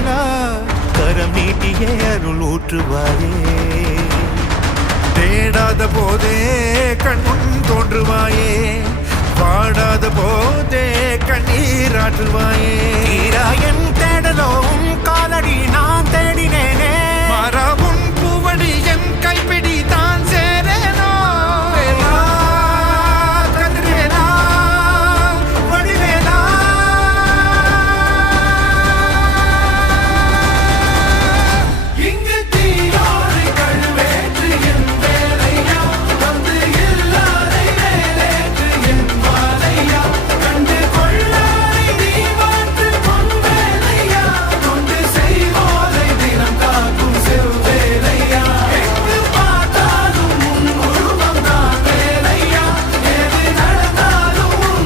வேலா கரம் நீட்டியே அருள் ஊற்றுவாயே. தேடாத போதே கண்முன் தோன்றுவாயே, பாடாத போதே கண்ணீராற்றுவாயே. என் தேடலோ உன் காலடி நான் தேடினேனே, மாறாவும் பூவடி என் கை